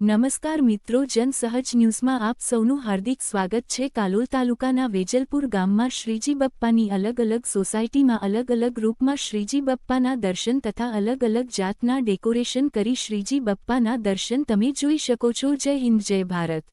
નમસ્કાર મિત્રો, જન સહજ ન્યૂઝમાં આપ સૌનું હાર્દિક સ્વાગત છે. કાલોલ તાલુકાના વેજલપુર ગામમાં શ્રીજી બપ્પાની અલગ અલગ સોસાયટીમાં અલગ અલગ રૂપમાં શ્રીજી બપ્પાના દર્શન તથા અલગ અલગ જાતના ડેકોરેશન કરી શ્રીજી બપ્પાના દર્શન તમે જોઈ શકો છો. જય હિન્દ, જય ભારત.